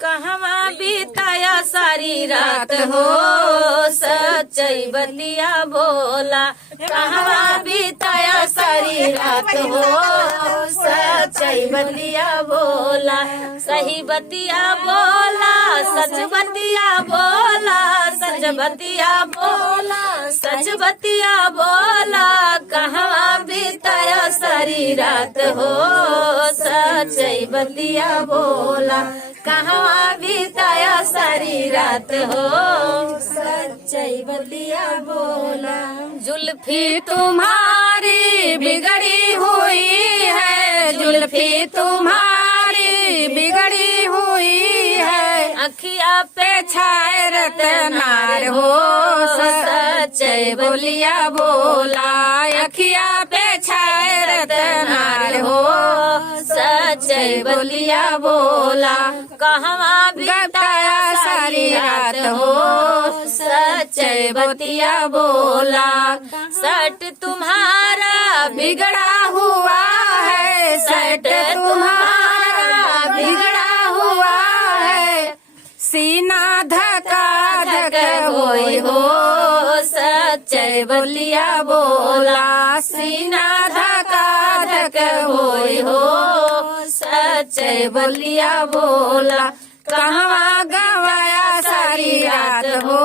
कहवा बीताया सारी रात हो सच्चाई बतिया बोला। कहवा बीताया सारी रात हो सच्चाई बतिया बोला। सही बतिया बोला सच बतिया बोला। सच बतिया बोला सच बतिया बोला। कहवा बीताया सारी रात हो सच्चाई बतिया बोला। कहवा बीताया सारी रात हो सच्चाई बतिया बोला। जुल्फी तुम्हारी बिगड़ी हुई है। जुल्फी तुम्हारी बिगड़ी हुई है। अखिया पे छाए रतनार हो सच्चाई बोलिया बोला। अखिया पे छाए रतनार हो सच्चाई बोलिया बोला। कहवा बीताया सारी रात हो सच्चाई बतिया बोला। सट तुम्हारा बिगड़ा हुआ है। सट तुम्हारा बिगड़ा हुआ है। सीना धका धक होई हो सच्चाई बोलिया बोला। सीना धका धक होई हो सच्चाई बोलिया बोला। कहवा गवाया सारी रात हो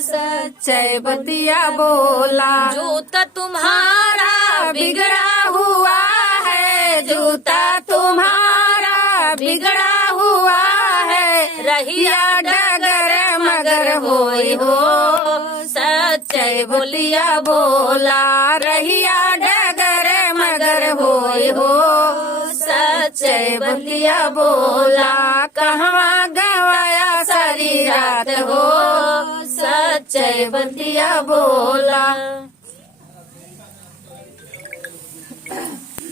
सच्चाई बतिया बोला। जूता तुम्हारा बिगड़ा हुआ है। जूता तुम्हारा बिगड़ा हुआ है। रहिया डगर मगर होई हो सच्चाई बोलिया बोला। रहिया डगर मगर होई हो सच्चाई बतिया बोला। कहवा गवाया सारी रात हो सच्चाई बतिया बोला।